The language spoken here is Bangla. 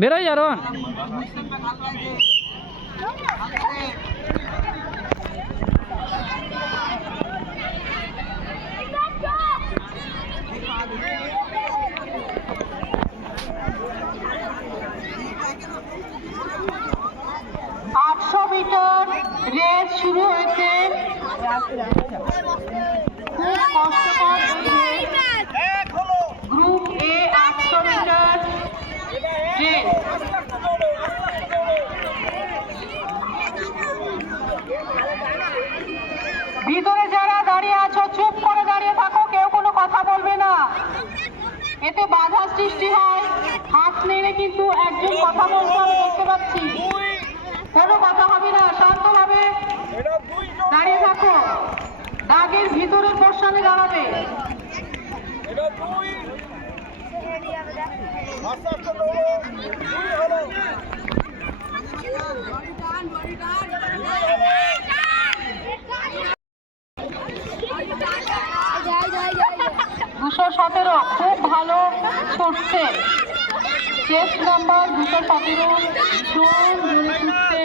বেরোই আরোহণ। মিটার রেস শুরু হয়েছে। Group A 800 metre race. ভিতরে যারা দাঁড়িয়ে আছো চুপ করে দাঁড়িয়ে থাকো, কেউ কোনো কথা বলবে না, এতে বাধা সৃষ্টি হয়। হাত নেড়ে কিন্তু একজন কথা বলতে আমি দেখতে পাচ্ছি, কোনো কথা হবে না, শান্তভাবে দাঁড়িয়ে থাকো। দাগের ভিতরের পোর্শনে দাঁড়াবে। দুশো 17 খুব ভালো ছুটছে, চেস্ট নাম্বার 217 ভীষণ জোরে ছুটছে।